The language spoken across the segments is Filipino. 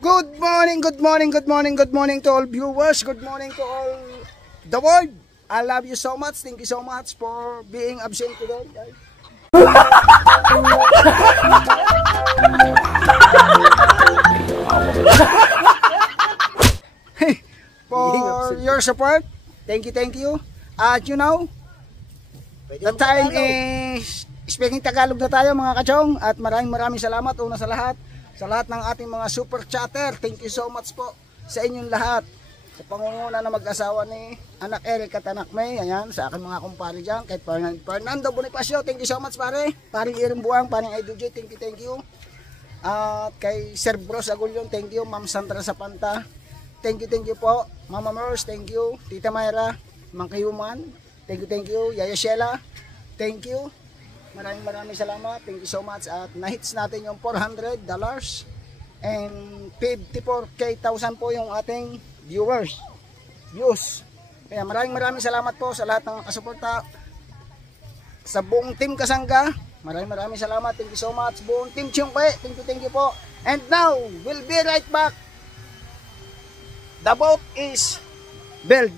Good morning, good morning, good morning, good morning to all viewers. Good morning to all the world. I love you so much. Thank you so much for being absent today. For your support. Thank you. At you know, the time is speaking Tagalog na tayo mga kachong. At maraming salamat una sa lahat ng ating mga super chatter. Thank you so much po sa inyong lahat. Sa pangunguna na mag-asawa ni Anak Eric at Anak May. Ayan, sa aking mga kumpare dyan. Kay Fernando Bonifacio, thank you so much pare. Paring Iring Buang, paring IDJ, thank you. At kay Sir Bros Agulyon, thank you. Ma'am Sandra Sapanta, thank you po. Mama Mers, thank you. Tita Mayra, Mang Kayuman, thank you. Yaya Sheila, thank you. Maraming salamat. Thank you so much. At na-hits natin yung $400 and 54,000 po yung ating views. Kaya maraming salamat po sa lahat ng kasuporta sa buong team Kasangga. Maraming salamat. Thank you so much. Buong team Chungkwe, thank you po. And now, we'll be right back. The boat is built.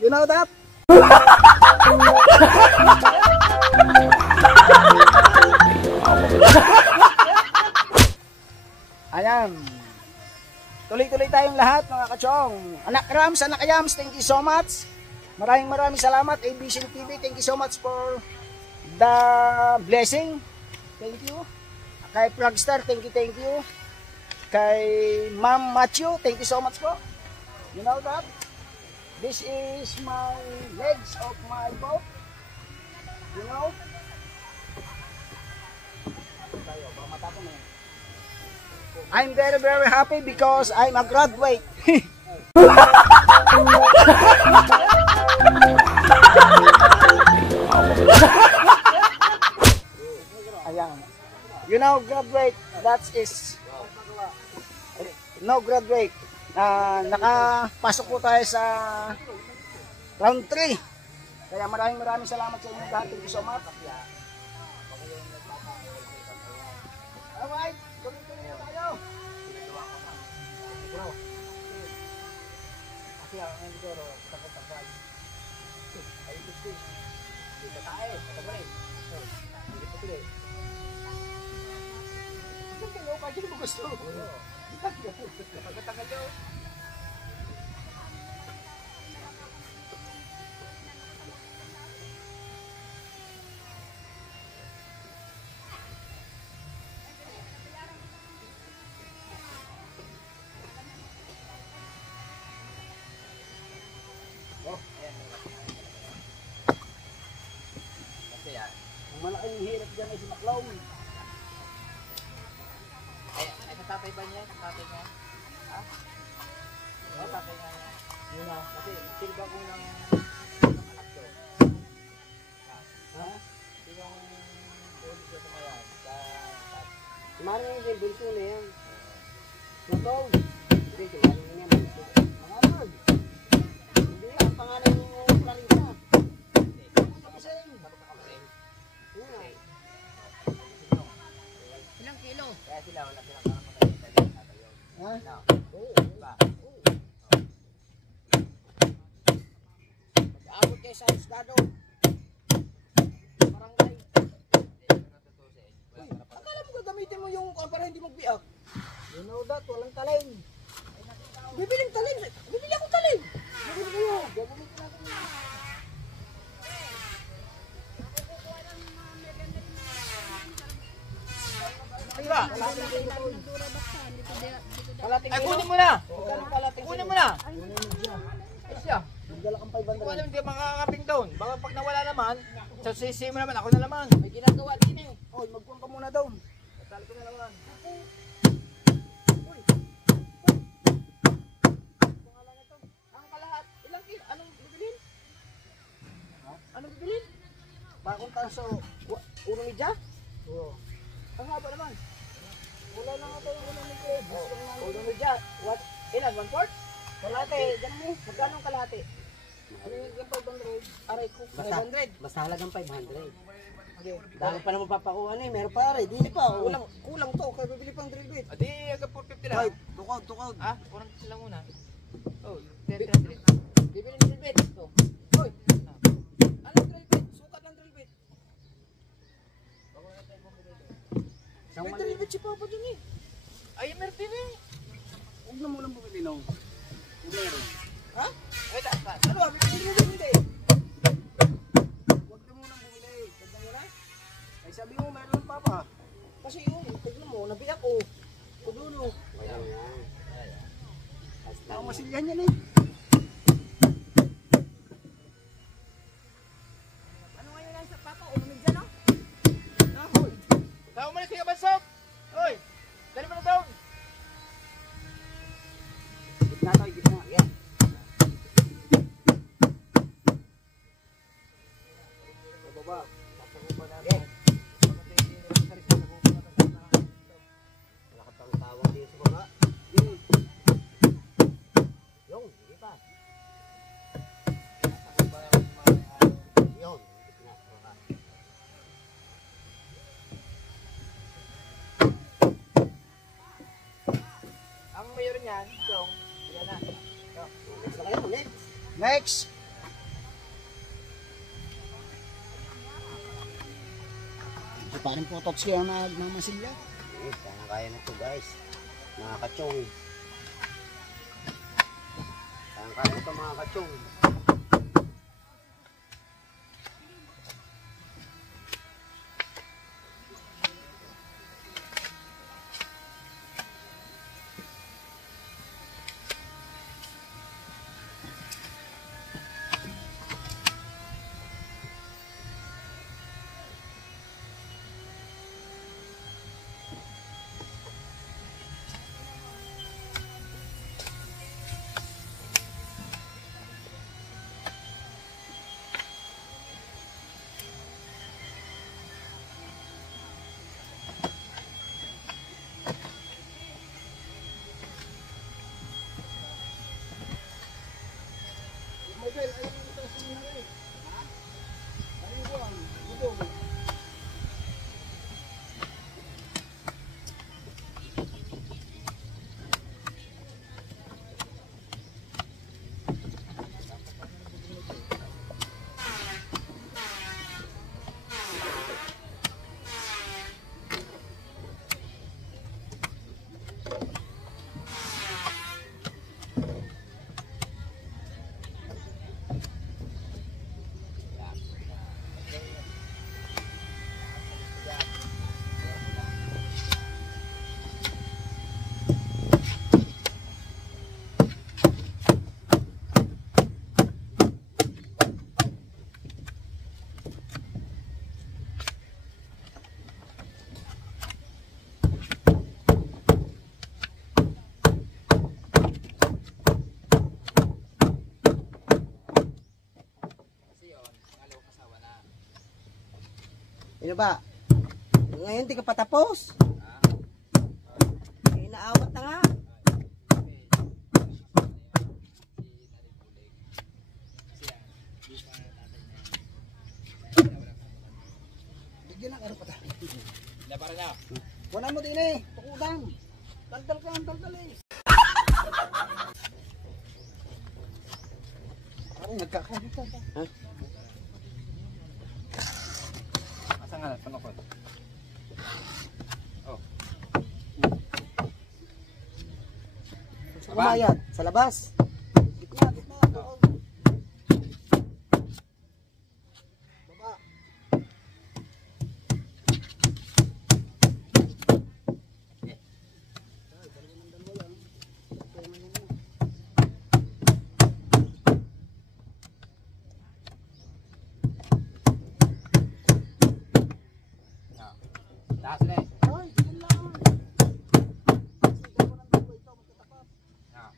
You know that? Ayan. Tuloy-tuloy tayong lahat mga kachong. Anak Rams, Anak Yams, thank you so much. Maraming salamat. ABC TV, thank you so much for the blessing. Thank you. Kay Pragstar, thank you. Kay Ma'am Macho, thank you so much po. You know that? This is my legs of my boat. You know? I'm very happy because I'm a graduate. Ayan. You know, graduate, that is no graduate. Nakapasok po tayo sa round 3. Kaya maraming salamat sa inyo lahat. Thank you so much. Alright, tuloy-tuloy na tayo. Kasi ang dito, takot-takot. Ay, ito. Dito tayo, patabalin. Dito tuloy. Ito kayo, kasi mo gusto. Takot-takot yun. Malaking hirap dyan ay si Maklaw. Ay, tatay ba niya? Tatay niya? Ha? Oo, tatay niya niya. Yun na, kasi silba ko ng anak ko. Ha? Sino ang ulit ko sa mayan? Si Maring yung bunso na yan. Maklaw. Hindi, si Maring yung bunso. Manganag. Hindi, ang pangalan yung Clarissa. Ilang kilo? Kaya sila wala silang kakapagay. Ha? Oo, diba? Mag-aabot kayo sa Husgado. Barangay. Akala mo gagamitin mo yung para hindi magbiak. You know that, walang talim. Bibiling talim. Bibili akong talim. Bibili kayo. Gagamitin natin yun. Ay, kunin mo na! Kunin mo na! Ay siya. Nagdala kang Kung alam 500. hindi makakaping doon. Baka pag nawala naman, sa sisi mo naman, ako na naman. May ginagawa din eh. Oy, magkuhan ka muna doon. Tatalo ko na naman. Ang kalahat, ilang kilo? Anong bibilin? Anong bibilin? Bakong tanso. Uno medya? Oo. Ang haba naman. Wala na nga tayo ulo ni Ked. Uno medya. What? Ilan? 1/4? Kalate, dyan mo. Magkano ang kalahati? Ano yung 500? Aray ko. 500. Basta halagang 500. Dami pa naman papakuha na eh. Meron pare, di pa. Oh. Kulang to, kaya bibili pang drill bit. Adi, aga 450 lang. Tukod. Ah, 450 lang muna. Oh, 300. Bibili ng drill bit. Ito. Hoy! Anong drill bit? Sukat ng drill bit. May drill bit si Papa dun eh. Ay, meron din eh. Huwag na mo lang bumili no. Huwag meron. Ha? Ay, taas. Ano ba? Bibili mo bumili. Huwag na mo lang bumili. Huwag na mo na. Ay sabi mo meron Papa. Kasi yun, tignan mo, nabiyak ko. Paglulo. Ang masilyan yan eh. Ano ngayon lang sa papa? Ulumig dyan oh. Nahoy. Tao mo na siya, Bansok! Hoy! Dali mo na down! Gitna tayo, gitna. Yan. Baba. Okay. Wala ka pang tawag dito sa baba. Yung, hindi pa. Yun, gitna sa baba. Ang mayor niyan, Chong, yan na. Next na kayo, next. Next. So, parang putots kaya magmamasilya. Sana kaya na ito guys. Mga kachong. Sana kaya na ito mga kachong. Ano ba? Ngayon di ka patapos. Inaawat na nga. Bigyan ng ano pa tayo. Labara niya. Wala mo din eh. Tukudang. Taldal ka ang taldal eh. Parang nagkakalit ka. Ha? Asa nga, panokot. Oh. Sa kumayat, sa labas. Gitna, gitna. Baba. Taas na eh. Ay, yun lang. Sigaw mo ng dalawa ito, magkatapat. Ah.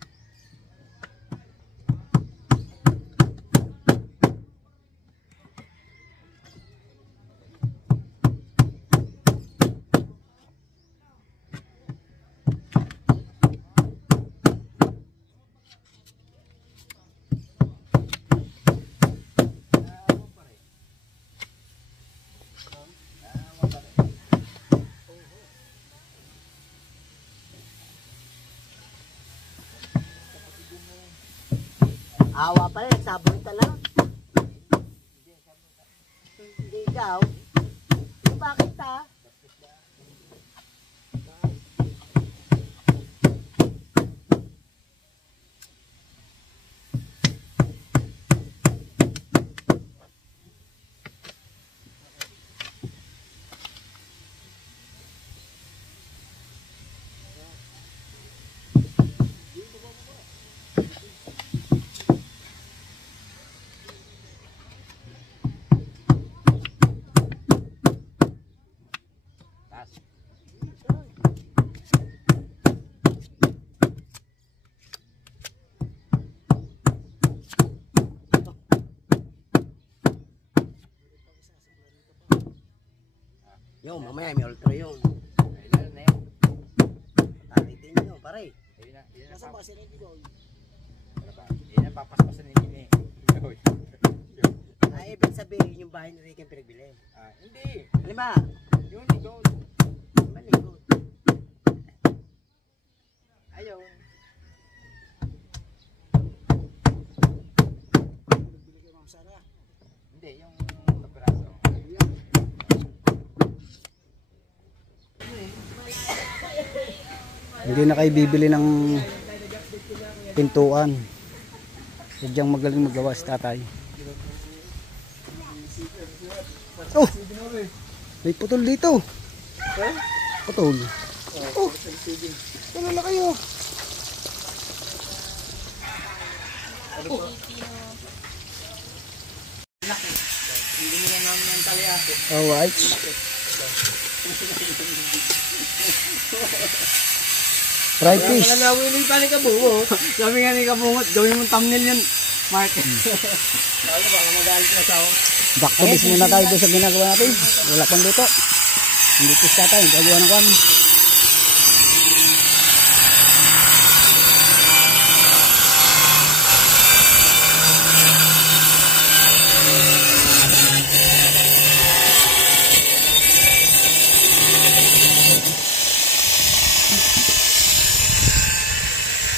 Awa pa rin, sabon lang. Hindi ikaw. Bakit ha? Yo, mamaya may ultra yun. Ayun na yan. Talitin nyo, pare. Ayun na. Nasa ba si Reggie doon? Ayun na papaspasan ni Mine. Ay, ibig sabihin yung bahay ni Ricky ang pinagbili. Hindi. Lima. Yun, doon. Malikot. Ayun. Bili kay Ma'am Sara. Hindi, yung kapiraso. Hindi na kayo bibili ng pintuan. Sadyang magaling magawa si tatay. Oh! May putol dito. Putol. Oh! Ano na kayo? Oh, right. Fried fish. Nalawin pa ni Kabungo. Sabi nga ni Kabungo, gawin mong thumbnail yun, Mark. Sabi baka magalit na sa ako. Back to base muna tayo doon sa ginagawa natin. Wala pang luto. Hindi pista tayo. Gagawa ng kwan.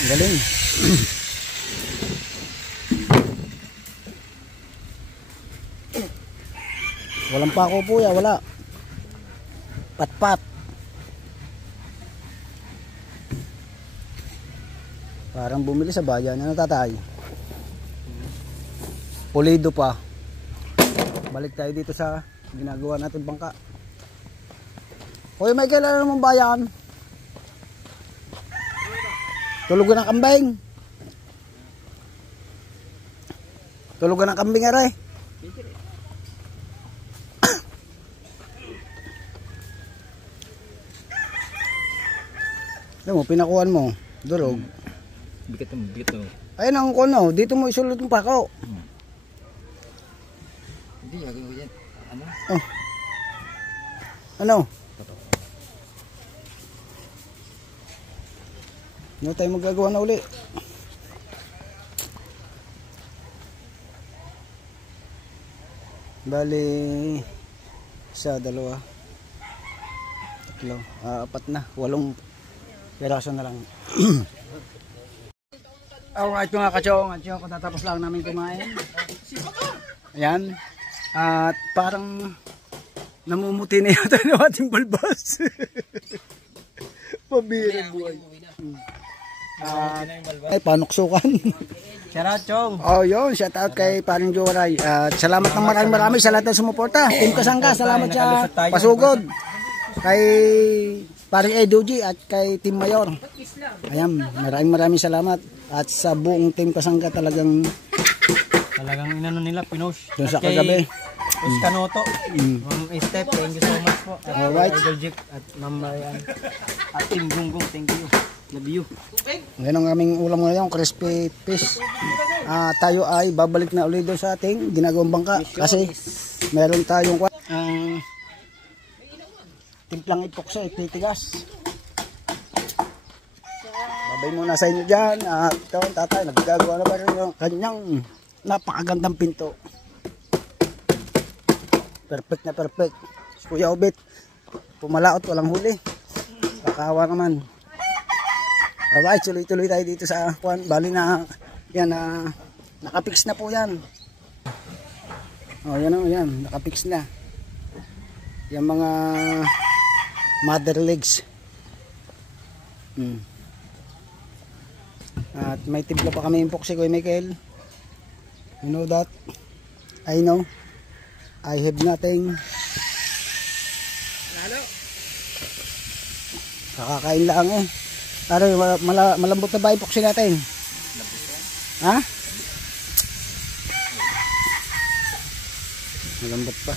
Ang galing. Walang pako po ya, wala. Pat-pat. Parang bumili sa bayan. Ano tatay? Pulido pa. Balik tayo dito sa ginagawa natin bangka. Hoy, may kailangan mong bayan. Tulugan ng kambing. Tulugan ng kambing aray. Alam mo, pinakuhan mo. Durog. Bigat mo, bigat mo. Ayun ang kuno. Dito mo isulot yung pako. Hindi, gagawin ko yan. Ano? Oh. Ano? Ano tayo magagawa na uli? Bali, isa, dalawa, tatlo, apat na, 8 peraso na lang. Alright mga kachong, at yung katatapos lang namin kumain. Ayan. At parang namumuti na yata ng ating balbas. Pabira buhay. Ay, panuksukan. Shoutout, Chong. Oh, yun. Shout out kay Paring Joray. At salamat ng marami sa lahat ng sumuporta. Team Kasangga, salamat sa pasugod. Kay Paring Eduji at kay Team Mayor. Ayan, maraming salamat. At sa buong Team Kasangga talagang Inano nila, pinush. doon sa kagabi. Iskanoto. Ma'am Steph, thank you so much po. At Alright. Idol Jeep at Ma'am Marian. At Team Gunggong, thank you. Love you. Ngayon ang aming ulam ngayon, crispy fish. Tayo ay babalik na ulit doon sa ating ginagawang bangka. Kasi meron tayong timplang ipokso, ititigas. Babay muna sa inyo dyan. At ito, tatay, naggagawa na ba rin yung kanyang napakagandang pinto. Perfect na perfect. Si Kuya Obit, pumalaot, walang huli. Kakawa naman. Alright, tuloy-tuloy tayo dito sa Bali na yan Nakapix na po yan. Oh, yan o, yan. Nakapix na. Yung mga mother legs. At may timpla pa kami yung poxy ko, Michael. You know that? I know. I have nothing. Kakakain lang eh. Pero malambot na ba yung poxy natin? Ha? Malambot pa.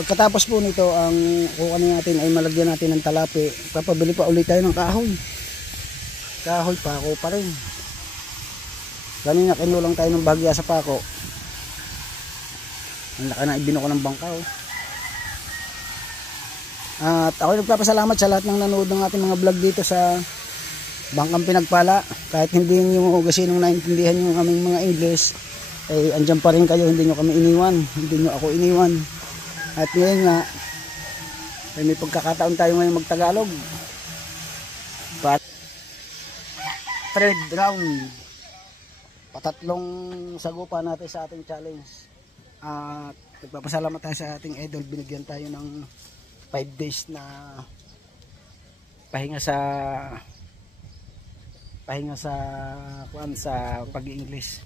Pagkatapos po nito, ang kukunin natin ay malagyan natin ng talapi. Papabili pa ulit tayo ng kahoy. Kahoy, pako pa rin. Kanina kinulang tayo ng bagya sa pako. Ang laki na ibino ko ng bangka. At ako nagpapasalamat sa lahat ng nanood ng ating mga vlog dito sa Bangkang Pinagpala. Kahit hindi nyo kasi nung naintindihan yung aming mga English, eh andyan pa rin kayo, hindi nyo kami iniwan, hindi nyo ako iniwan. At ngayon nga, eh, may pagkakataon tayo ngayon magtagalog. But third round, patatlong sagupa natin sa ating challenge. At nagpapasalamat tayo sa ating idol, binigyan tayo ng 5 days na pahinga sa pag-i-English.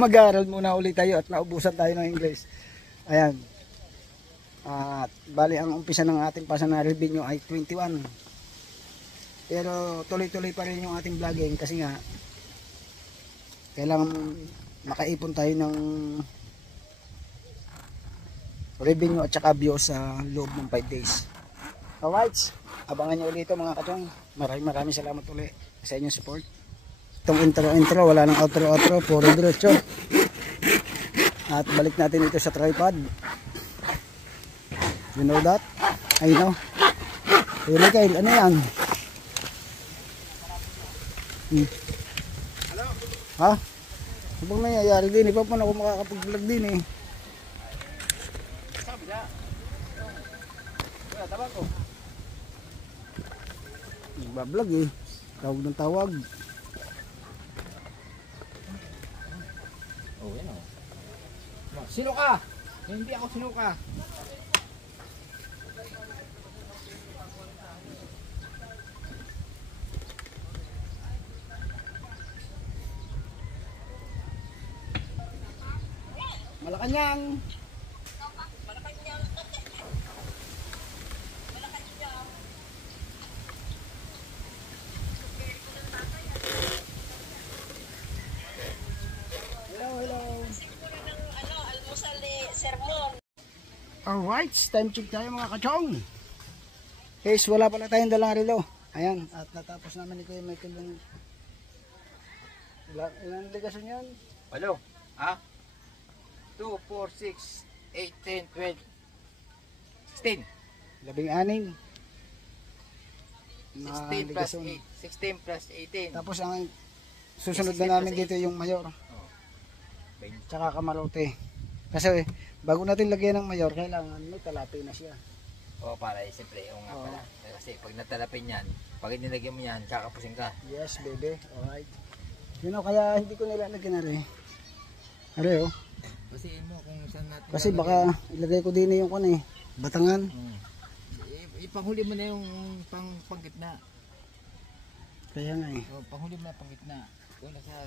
Mag-aaral muna ulit tayo at naubusan tayo ng English. Ayan. At bali ang umpisa ng ating personal review ay 21. Pero tuloy-tuloy pa rin yung ating vlogging kasi nga kailangan makaipon tayo ng revenue at saka views sa loob ng 5 days. Alright, abangan nyo ulit ito mga kachong. Maraming salamat ulit sa inyong support. Itong intro, wala nang outro, puro diretso. At balik natin ito sa tripod. You know that? I know. Hey Michael, ano yan? Ha? Ano bang nangyayari din? Iba pa na ako makakapag-vlog din eh. Nagbablog eh. Tawag ng tawag. Oh, yan o. Sino ka? Hindi ako sino ka. Malacanang. Alright, time check tayo mga kachong. Guys, wala pala tayong dalang relo. Ayan, at natapos namin ni Kuya Michael yung ilang ligasyon yan? Hello? Ha? 2, 4, 6, 8, 10, 12, 16. 16. 16 plus 8. 16 plus 18. Tapos ang susunod na namin dito yung mayor. Oh. Tsaka kamarote. Kasi bago natin lagyan ng mayor, kailangan may talapi na siya. O para siyempre, yung nga pala. Kasi pag natalapin yan, pag nilagyan mo yan, kakapusin ka. Yes, baby. Alright. You know, kaya hindi ko nilalagyan na rin. Are, oh. Kasi mo kung saan natin. Kasi baka ilagay ko din yung kung batangan. Ipanghuli mo na yung panggitna. Kaya nga eh. O, panghuli mo na panggitna. Kung nasa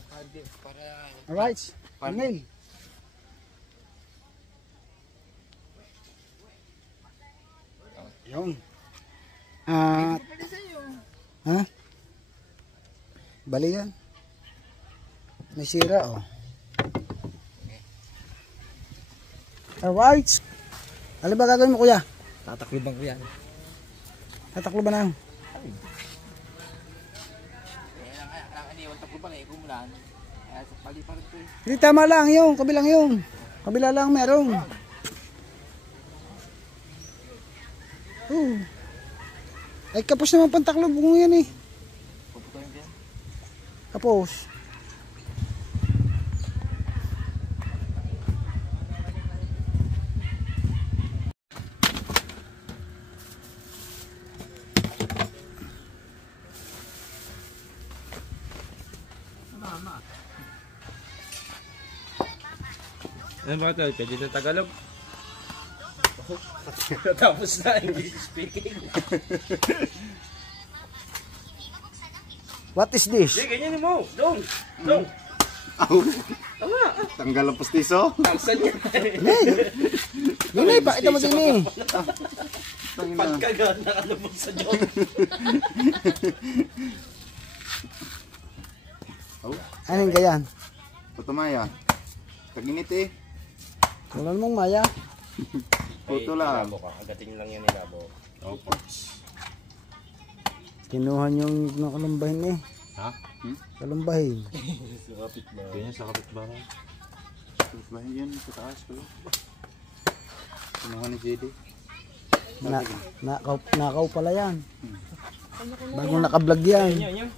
para. Alright. Arnel. Yun. Ha? Bali yan. May sira oh. Alright. Ano ba gagawin mo kuya? Tatakluban ko yan. Tatakluban na. Aniwan takluban eh, kumulan. Kaya sa paliparan ko eh. Hindi tama lang yung, kabilang yung. Kabila lang meron. Ay kapos naman pantaklob kung yan eh. Puputuin din. Kapos. Ano ba ito? Pwede na Tagalog? Tapos na, English speaking. What is this? Sige, ganyan mo. Dong. Dong. Tama. Tanggal ang pustiso. Tangsan niya. Yun eh, pakita mo din eh. Pagkaga, nakalabog sa joke. Anong ganyan? Patumaya. Taginit eh. Wala namang maya. Puto lang. Agating lang yan nilabo. Opo. Kinuha yung nakalambahin eh. Ha? Kalambahin. Ganyan sa kapitbahay. Kapitbahay yun sa taas ko. Kinuha ni JD. Nakaw pala yan. Bagong nakablog yan. Yan.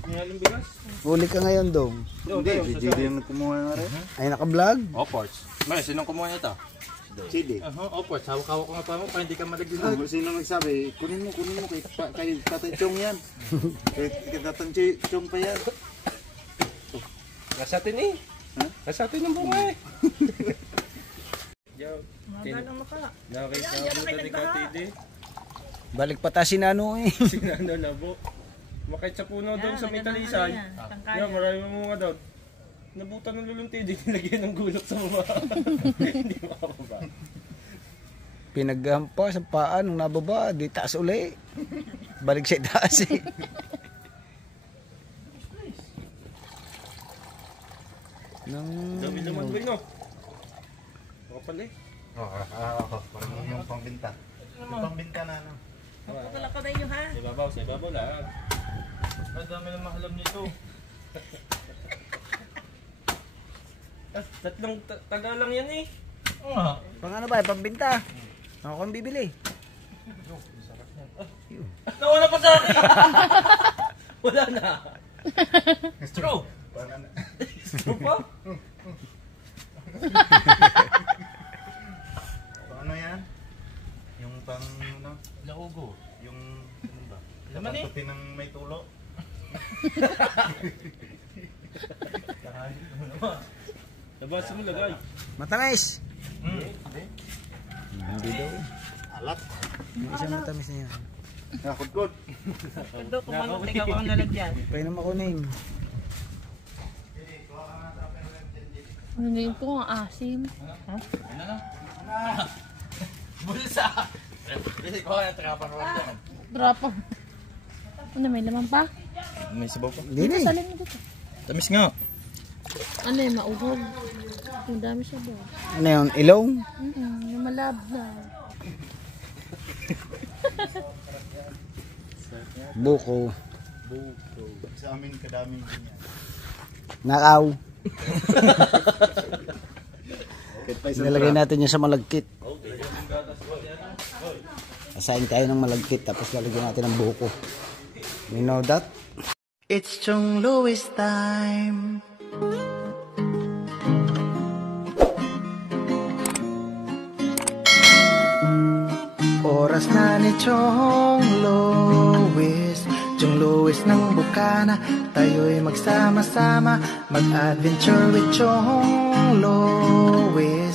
Ngayon bigas. Huli ka ngayon dong. Hindi, si JD yung kumuha na rin. Ay nakablog? Oports. May, sinong kumuha nito? JD. Oports. Hawak-hawak ko nga pa mo para hindi ka malagyan. Sino nagsabi? Kunin mo. Kay Tatay Chong yan. Kay Tatay Chong pa yan. Nasa atin eh. Ha? Nasa atin yung bunga eh. Nakita mo ni Katidi. Balik pata si Nano eh. Sinano labo. Makait sa puno doon sa Mitalisay. Yan, marami mga daw. Nabutan ng luluntidi, nilagyan ng gulok sa mga. Hindi makababa. Pinaghampa sa paan nung nababa, di taas uli. Balik sa taas eh. Dami naman ba no? Baka pala eh. Oo. Parang yung pangbinta. Yung pangbinta na ano. Kalakaday nyo ha. Sa ibabaw lang. Ang dami na mahalam nito. Tatlong taga lang yan eh. Pang ano ba, pambinta. Ako kang bibili. Nawala pa sa akin! Wala na. Straw! Straw pa? Ano yan? Yung pang ano? Laugo. Yung ano ba? Laman eh. Pati ng may tulo. Nabasa mo lagay. Matamis! Hindi daw. Alat. Yung isang matamis na yan. Nakudkod. Kundo, kumalutik ako ang lalagyan. Pwede naman kunin. Ano yun po ang asim? Ha? Bulsa! Hindi ko kaya trapang roll. Drapa. Ano, may laman pa? May sabaw pa. Hindi na eh. Salin mo dito. Tamis nga. Ano yung mauhog? Ang dami siya ba? Ano yun, ilong? Yung malab na. Buko. Sa amin kadaming ganyan. Nakaw. Nilagay natin yun sa malagkit. Asahin tayo ng malagkit tapos lalagyan natin ng buko. You know that? It's Chong Louis time. Oras na ni Chong Louis, Chong Louis ng Bukana. Tayo'y magsama-sama, mag-adventure with Chong Louis.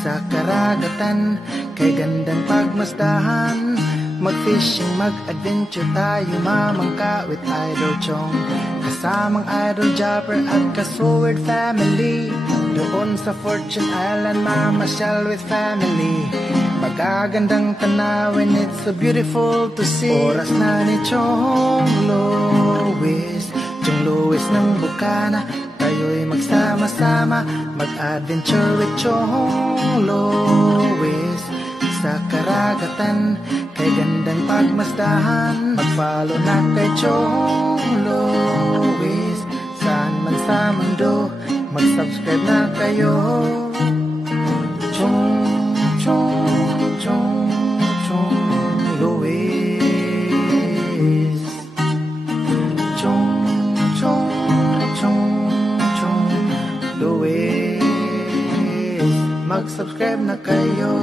Sa karagatan, kay gandang pagmasdahan, mag-fishing, mag-adventure tayo mamangka with Idol Chong. Kasamang Idol Jobber at ka-Sword family. Doon sa Fortune Island, mamasyal with family. Pagkagandang tanawin, it's so beautiful to see. Oras na ni Chong Louis, Chong Louis ng Bukana. Tayo'y magsama-sama, mag-adventure with Chong Louis. Sa karagatan, kay gandang pagmasdahan, mag-follow na kay Chong Louis. Saan man sa mundo, mag-subscribe na kayo. Chong Louis. Chong Louis. Mag-subscribe na kayo.